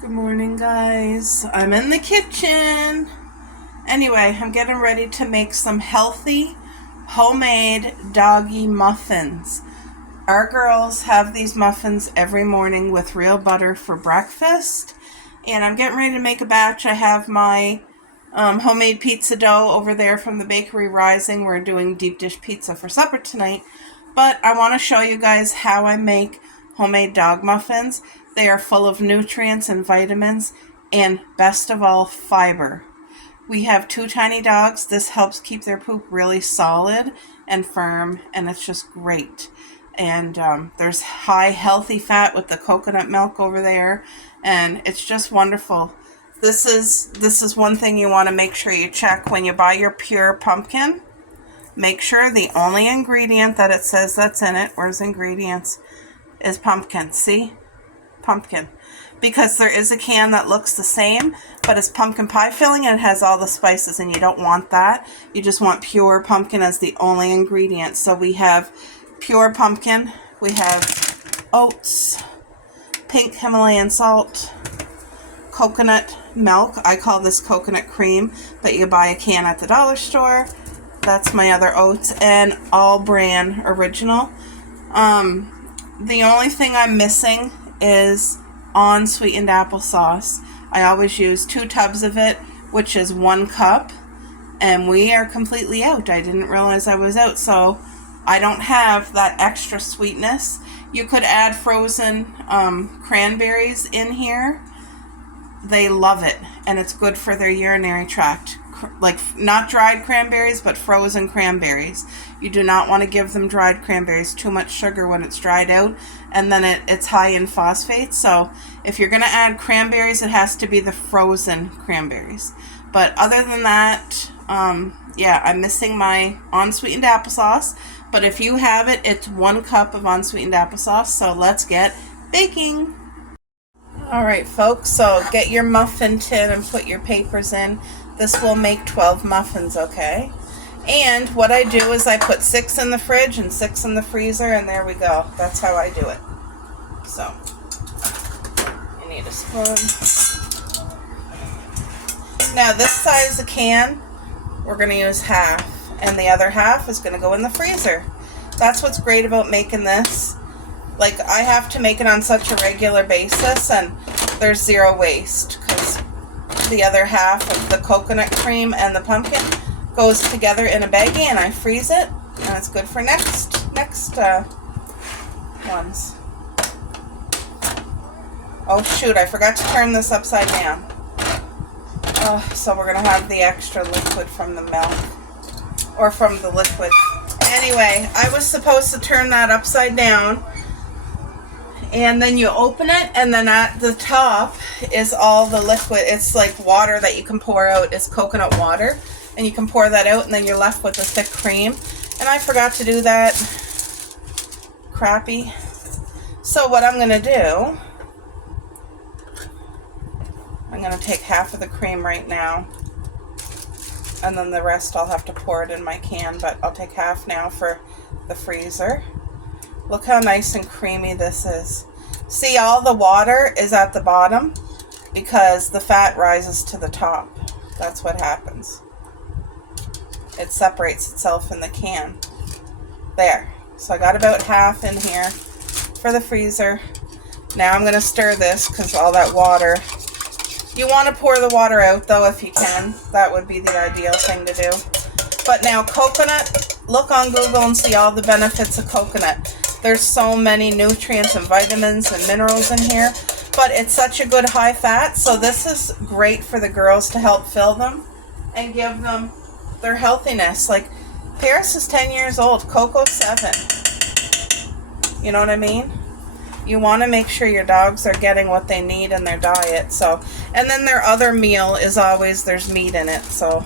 Good morning, guys. I'm in the kitchen. Anyway, I'm getting ready to make some healthy homemade doggy muffins. Our girls have these muffins every morning with real butter for breakfast. And I'm getting ready to make a batch. I have my homemade pizza dough over there from the Bakery Rising. We're doing deep dish pizza for supper tonight. But I want to show you guys how I make homemade dog muffins. They are full of nutrients and vitamins and, best of all, fiber. We have two tiny dogs. This helps keep their poop really solid and firm, and it's just great. And there's high healthy fat with the coconut milk over there, and it's just wonderful. This is one thing you want to make sure you check when you buy your pure pumpkin. Make sure the only ingredient that it says that's in it, where's ingredients, is pumpkin. See? Pumpkin. Because there is a can that looks the same, but it's pumpkin pie filling and it has all the spices, and you don't want that. You just want pure pumpkin as the only ingredient. So we have pure pumpkin, we have oats, pink Himalayan salt, coconut milk. I call this coconut cream, but you buy a can at the dollar store. That's my other oats, and all bran original. The only thing I'm missing is unsweetened applesauce. I always use 2 tubs of it, which is 1 cup, and we are completely out. I didn't realize I was out, so I don't have that extra sweetness. You could add frozen cranberries in here. They love it, and it's good for their urinary tract. Like, not dried cranberries, but frozen cranberries. You do not want to give them dried cranberries. Too much sugar when it's dried out, and then it's high in phosphate. So if you're going to add cranberries, it has to be the frozen cranberries. But other than that, yeah, I'm missing my unsweetened applesauce. But if you have it, it's 1 cup of unsweetened applesauce. So let's get baking. All right, folks, so get your muffin tin and put your papers in. This will make 12 muffins, okay? And what I do is I put 6 in the fridge and 6 in the freezer, and there we go. That's how I do it. So, you need a spoon. Now, this size of can, we're going to use half, and the other half is going to go in the freezer. That's what's great about making this. Like, I have to make it on such a regular basis, and there's zero waste, because the other half of the coconut cream and the pumpkin goes together in a baggie, and I freeze it, and it's good for next ones. Oh shoot, I forgot to turn this upside down. Oh, so we're gonna have the extra liquid from the milk, or from the liquid. Anyway, I was supposed to turn that upside down, and then you open it, and then at the top is all the liquid. It's like water that you can pour out. It's coconut water, and you can pour that out, and then you're left with a thick cream. And I forgot to do that. Crappy. So what I'm going to do, I'm going to take half of the cream right now, and then the rest I'll have to pour it in my can, but I'll take half now for the freezer. Look how nice and creamy this is. See, all the water is at the bottom because the fat rises to the top. That's what happens. It separates itself in the can. There. So I got about half in here for the freezer. Now I'm going to stir this because all that water. You want to pour the water out, though, if you can. That would be the ideal thing to do. But now coconut, look on Google and see all the benefits of coconut. There's so many nutrients and vitamins and minerals in here, but it's such a good high fat, so this is great for the girls to help fill them and give them their healthiness. Like, Paris is 10 years old, Coco's 7. You know what I mean? You want to make sure your dogs are getting what they need in their diet. So, and then their other meal is always, there's meat in it. So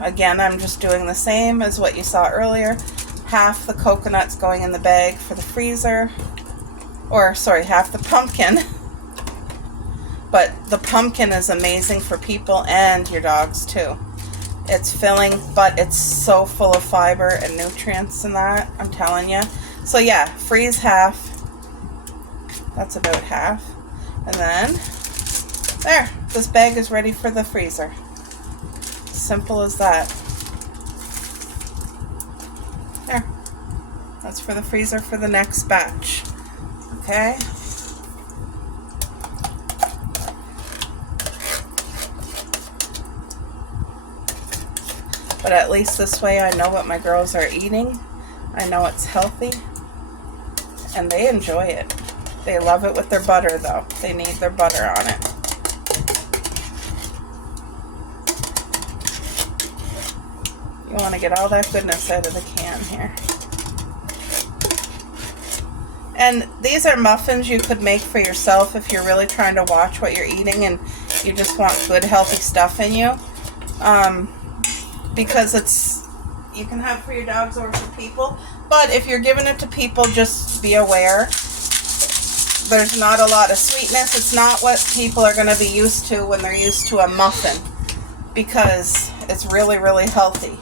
again, I'm just doing the same as what you saw earlier. Half the coconut's going in the bag for the freezer, or sorry, half the pumpkin. But the pumpkin is amazing for people and your dogs too. It's filling, but it's so full of fiber and nutrients in that, I'm telling you. So yeah, freeze half. That's about half. And then, there, this bag is ready for the freezer. Simple as that. There, that's for the freezer for the next batch. Okay. But at least this way I know what my girls are eating. I know it's healthy. And they enjoy it. They love it with their butter though. They need their butter on it. You want to get all that goodness out of the can here. And these are muffins you could make for yourself if you're really trying to watch what you're eating and you just want good healthy stuff in you. Because you can have for your dogs or for people. But if you're giving it to people, just be aware. There's not a lot of sweetness. It's not what people are going to be used to when they're used to a muffin. Because it's really, really healthy.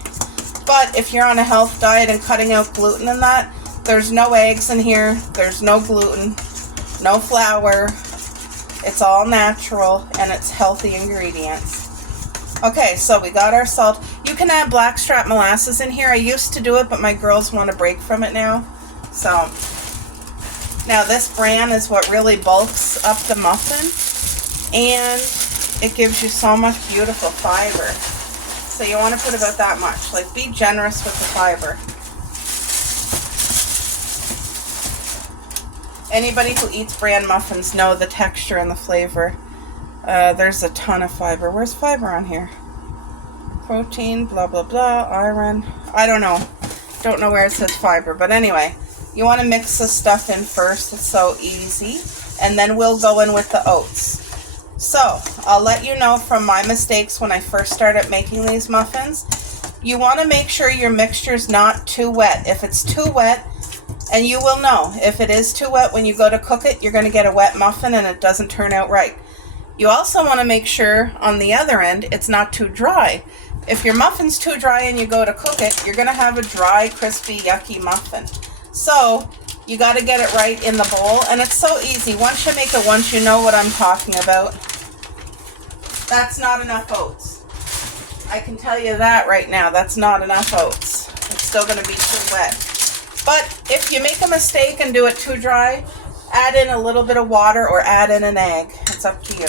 But if you're on a health diet and cutting out gluten and that, there's no eggs in here. There's no gluten. No flour. It's all natural and it's healthy ingredients. Okay, so we got our salt. You can add blackstrap molasses in here. I used to do it, but my girls want to break from it now. So, now this bran is what really bulks up the muffin. And it gives you so much beautiful fiber. So you want to put about that much. Like, be generous with the fiber. Anybody who eats bran muffins know the texture and the flavor. There's a ton of fiber. Where's fiber on here? Protein, blah, blah, blah, iron. I don't know. Don't know where it says fiber. But anyway, you want to mix this stuff in first. It's so easy. And then we'll go in with the oats. So, I'll let you know from my mistakes when I first started making these muffins. You want to make sure your mixture's not too wet. If it's too wet, and you will know, if it is too wet when you go to cook it, you're going to get a wet muffin and it doesn't turn out right. You also want to make sure on the other end it's not too dry. If your muffin's too dry and you go to cook it, you're going to have a dry, crispy, yucky muffin. So you got to get it right in the bowl, and it's so easy. Once you make it once, you know what I'm talking about. That's not enough oats. I can tell you that right now. That's not enough oats. It's still going to be too wet. But if you make a mistake and do it too dry, add in a little bit of water or add in an egg. It's up to you.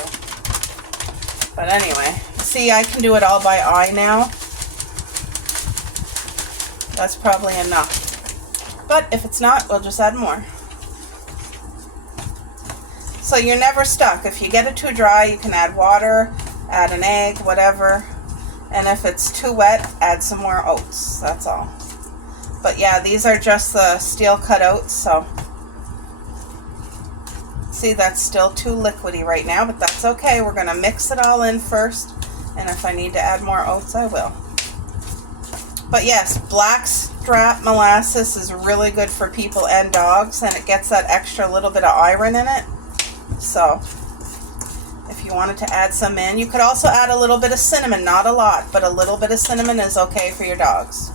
But anyway, see, I can do it all by eye now. That's probably enough. But if it's not, we'll just add more. So you're never stuck. If you get it too dry, you can add water, add an egg, whatever. And if it's too wet, add some more oats. That's all. But yeah, these are just the steel cut oats, so see, that's still too liquidy right now, but that's okay. We're going to mix it all in first, and if I need to add more oats, I will. But yes, blackstrap molasses is really good for people and dogs, and it gets that extra little bit of iron in it. So if you wanted to add some in, you could also add a little bit of cinnamon, not a lot, but a little bit of cinnamon is okay for your dogs.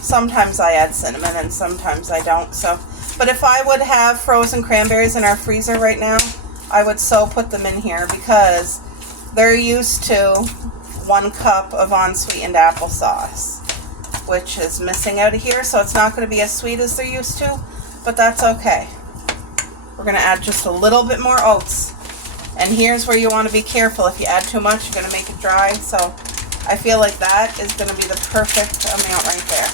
Sometimes I add cinnamon and sometimes I don't. So, but if I would have frozen cranberries in our freezer right now, I would so put them in here because they're used to 1 cup of unsweetened applesauce, which is missing out of here. So it's not going to be as sweet as they're used to, but that's okay. We're going to add just a little bit more oats. And here's where you want to be careful. If you add too much, you're going to make it dry. So I feel like that is going to be the perfect amount right there.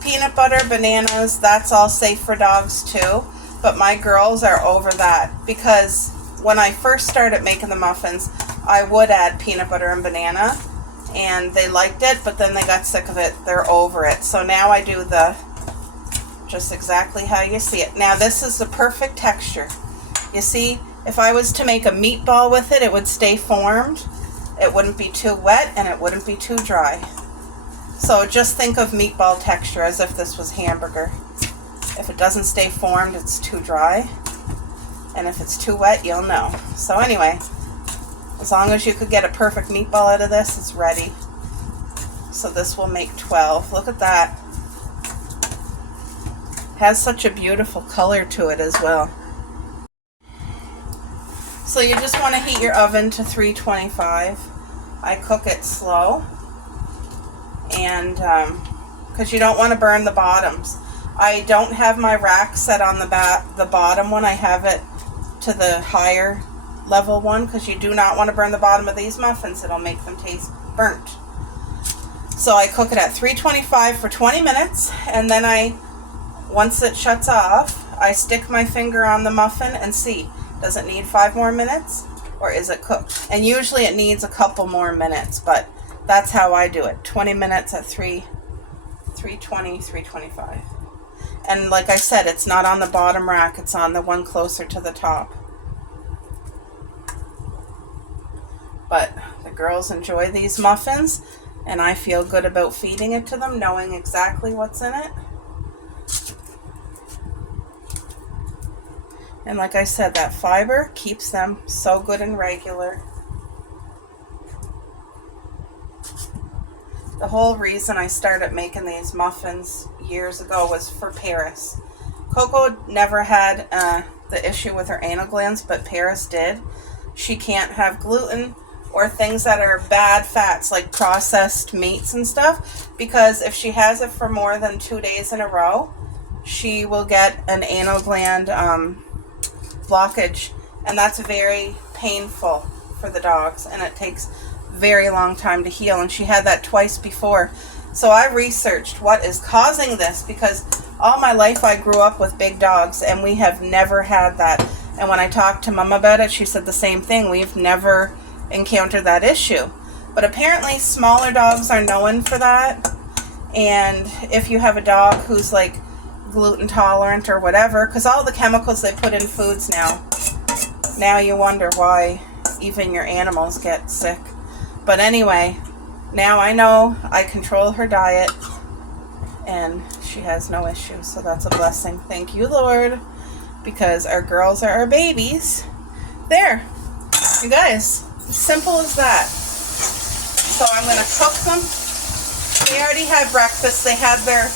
Peanut butter, bananas, that's all safe for dogs too. But my girls are over that because when I first started making the muffins, I would add peanut butter and banana. And they liked it, but then they got sick of it. They're over it. So now I do just exactly how you see it. Now this is the perfect texture. You see, if I was to make a meatball with it, it would stay formed. It wouldn't be too wet and it wouldn't be too dry. So just think of meatball texture as if this was hamburger. If it doesn't stay formed, it's too dry. And if it's too wet, you'll know. So anyway, as long as you could get a perfect meatball out of this, it's ready. so this will make 12. Look at that. Has such a beautiful color to it as well. So you just want to heat your oven to 325. I cook it slow, and because you don't want to burn the bottoms. I don't have my rack set on the bottom one. I have it to the higher level one because you do not want to burn the bottom of these muffins. It'll make them taste burnt. So I cook it at 325 for 20 minutes, and then once it shuts off, I stick my finger on the muffin and see, does it need 5 more minutes or is it cooked? And usually it needs a couple more minutes, but that's how I do it. 20 minutes at 320, 325. And like I said, it's not on the bottom rack, it's on the one closer to the top. But the girls enjoy these muffins, and I feel good about feeding it to them, knowing exactly what's in it. And like I said, that fiber keeps them so good and regular. The whole reason I started making these muffins years ago was for Paris. Coco never had the issue with her anal glands, but Paris did. She can't have gluten or things that are bad fats like processed meats and stuff, because if she has it for more than 2 days in a row, she will get an anal gland blockage, and that's very painful for the dogs, and it takes very long time to heal, and she had that twice before. So I researched what is causing this, because all my life I grew up with big dogs and we have never had that. And when I talked to Mom about it, she said the same thing. We've never encountered that issue. But apparently smaller dogs are known for that, and if you have a dog who's like gluten tolerant or whatever, because all the chemicals they put in foods now you wonder why even your animals get sick. But anyway, now I know I control her diet and she has no issues, so that's a blessing. Thank you, Lord, because our girls are our babies. There, you guys, as simple as that. So I'm going to cook them. They already had breakfast. They had their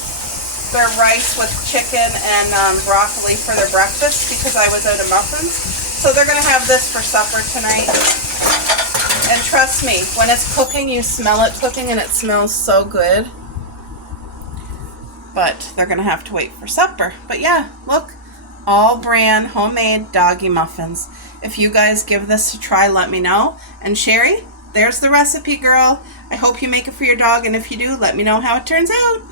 rice with chicken and broccoli for their breakfast because I was out of muffins. So they're going to have this for supper tonight. And trust me, when it's cooking, you smell it cooking and it smells so good. But they're going to have to wait for supper. But yeah, look, all bran homemade doggy muffins. If you guys give this a try, let me know. And Sherry, there's the recipe, girl. I hope you make it for your dog, and if you do, let me know how it turns out.